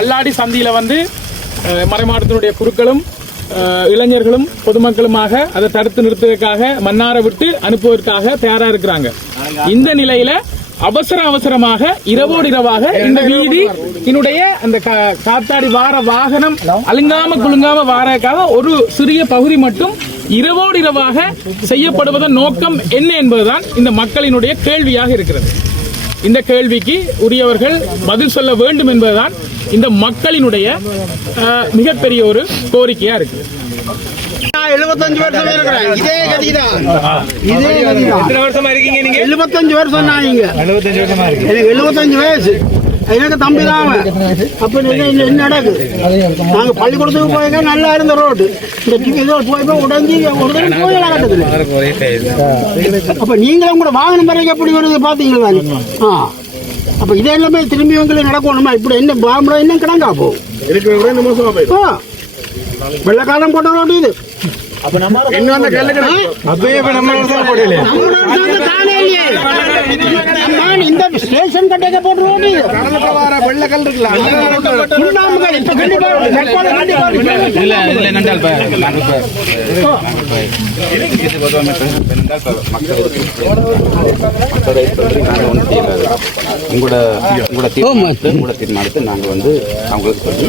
கல்லாடி சந்தியில வந்து அஹ், மறைமாவட்டத்தினுடைய குருக்களும் இளைஞர்களும் பொதுமக்களுமாக அதை தடுத்து நிறுத்துவதற்காக மன்னார விட்டு அனுப்புவதற்காக தயாரா இருக்கிறாங்க. இந்த நிலையில அவசர அவசரமாக இரவோடு இரவாக இந்த வீதி என்னுடைய அந்த கா- காத்தாடி வார வாகனம் அழுங்காம குலுங்காம வாரதுக்காக ஒரு சிறிய பகுதி மட்டும் இரவோடு இரவாக செய்யப்படுவதன் நோக்கம் என்ன என்பதுதான் இந்த மக்களினுடைய கேள்வியாக இருக்கிறது. இந்த கேள்விக்கு உரியவர்கள் பதில் சொல்ல வேண்டும் என்பதுதான் இந்த மக்களினுடைய மிகப்பெரிய ஒரு கோரிக்கையா இருக்கு. நான் எழுபத்தஞ்சு வருஷம் இருக்கிறேன் இதே கதிதான். இதே கதிதான். எத்தனை வருஷமா இருக்கீங்க நீங்க? எழுபத்தஞ்சு வருஷம் நான் இங்க. எழுபத்தஞ்சு வருஷமா இருக்கு. எனக்கு எழுபத்தஞ்சு வயசு. எனக்கு தம்பி தான் அவன். அப்ப என்ன என்ன- நடக்குது நாங்க பள்ளிக்கூடத்துக்கு போயிருக்க நல்லா இருந்த ரோடு இந்த இதோ போய் போய் உடஞ்சி உடனே கோயில கட்டதுல அப்ப நீங்களும் கூட வாகனம் வரைக்கும் எப்படி வருது பாத்தீங்களா ஆ. அப்ப இதே எல்லாமே திரும்பி வந்து நடக்கணுமா? இப்படி என்ன பாம்பு என்ன கிடங்கா போகும். வெள்ளக்காலம் போட்ட ரோடு இது. இன்னும் அந்த கல்லு அப்பயே இப்ப நம்ம போடல நம்மளோட சேர்ந்து தானே இல்லையே. அம்மா, இந்த ஸ்டேஷன் கட்டைக்க போட்டு ரோடு இருக்கலாம் சுண்ணாம்புகள் இப்ப கண்டிப்பா. இல்ல உங்களோட உங்களோட தீர்மானத்தை உங்களோட தீர்மானத்தை நாங்க வந்து அவங்களுக்கு சொல்லி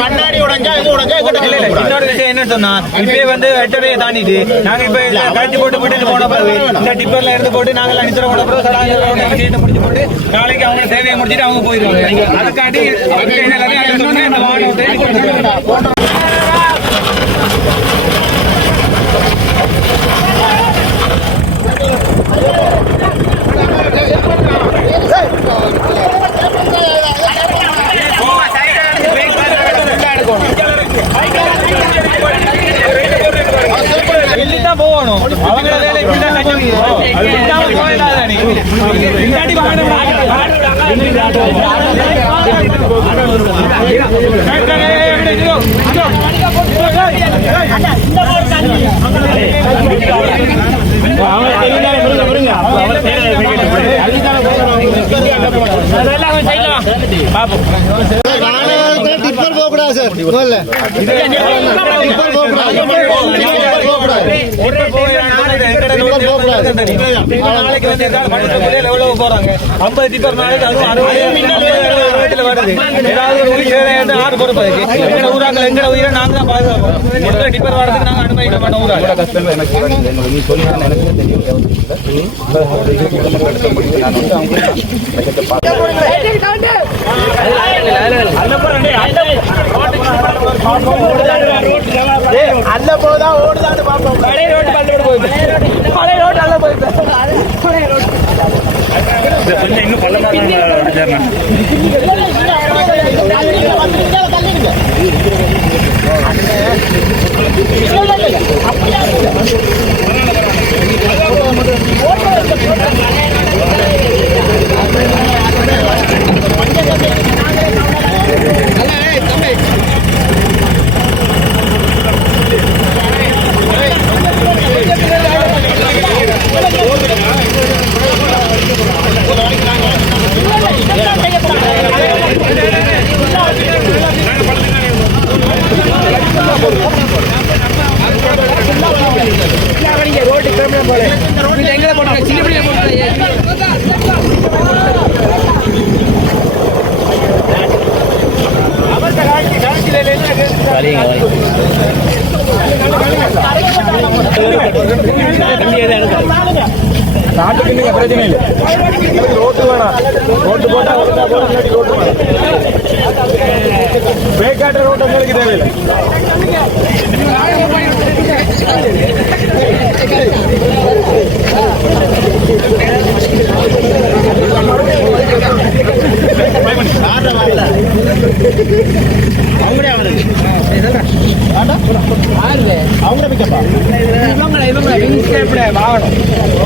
கண்ணாடி உடைஞ்சா இது உடைஞ்சா எங்கிட்ட இல்ல, இல்ல, இன்னொரு விஷயம் என்ன சொன்னா இப்பயே வந்து எட்டரையை தாண்டிட்டு நாங்க இப்ப கழிச்சு போட்டு போட்டு போன பிறகு இந்த டிப்பர்ல இருந்து போட்டு நாங்க அனுப்பிச்சு போன பிறகு சடாங்க விஷயத்தை முடிச்சு போட்டு நாளைக்கு அவங்க சேவையை முடிச்சிட்டு அவங்க போயிருவாங்க அதுக்காண்டி இப்படித்தான் போகணும் அவங்கள வேலை இப்படிதான் போகக்கூடாது சார் முதல்ல டிப்பர் நாளைக்கு வந்து எவ்வளவு போறாங்க ஐம்பது டிப்பர் நாளைக்கு அதுவும் அறுபது ரேட்டில் வருது ஏதாவது ஒரு உயிர் சேதம் ஆறு பொறுப்பு இருக்கு எங்கட ஊராக்கள் எங்கட உயிரை நாங்க தான் பாதுகாப்போம் டிப்பர் வரதுக்கு நாங்க அனுமதிக்க மாட்டோம் ஊராக கஷ்டம் எனக்கு நீ சொல்லி எனக்கு தெரியும் நான் வந்து அவங்க பார்த்து அல்ல போதா ஓடுதான்னு பார்ப்போம் பழைய ரோட்டு பல்லோடு போகுது பழைய ரோட்டு அல்ல போகுது இன்னும் பள்ளமாக நாட்டுக்கு பிரச்சனை இல்லை. ரோட்டு வேணாம். ரோட்டு போட்டா ரோட்டா ரோட்டு வேணாம். வாங்கணும்